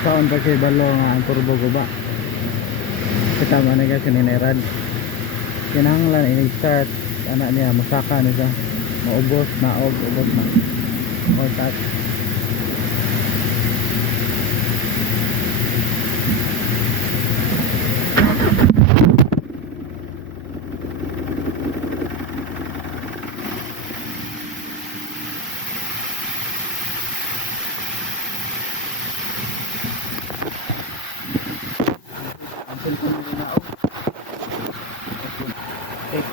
Saon pa kay balo nga ang turbo guba. Kita man nga sininirad. Kinahanglan ini-start ana niya masaka na siya. Maubos na ubos na. O start.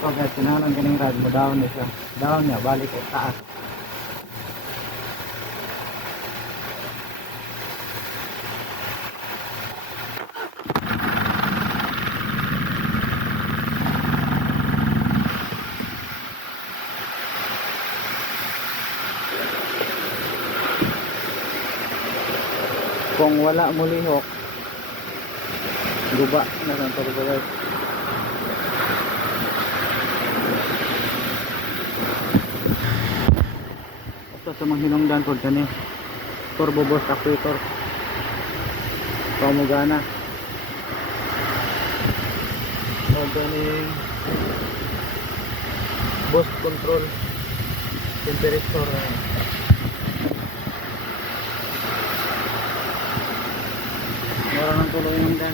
Pag tinahalan ka ng rad mo, down na siya. Down niya, balik o taas. Kung wala mo lihok, guba na lang turbo guys. Sa mga hinungdan po kani turbo boost actuator pamugana o ganing boost control temperature meron ng tuloy hinungdan.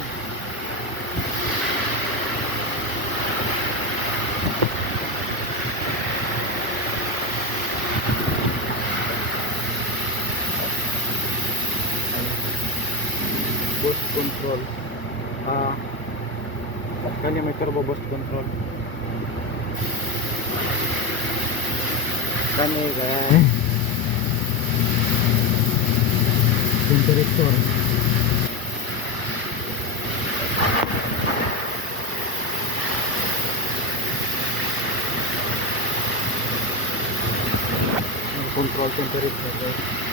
Boost control kanya may turbo boost control kanya kaya temperature control temperature guys.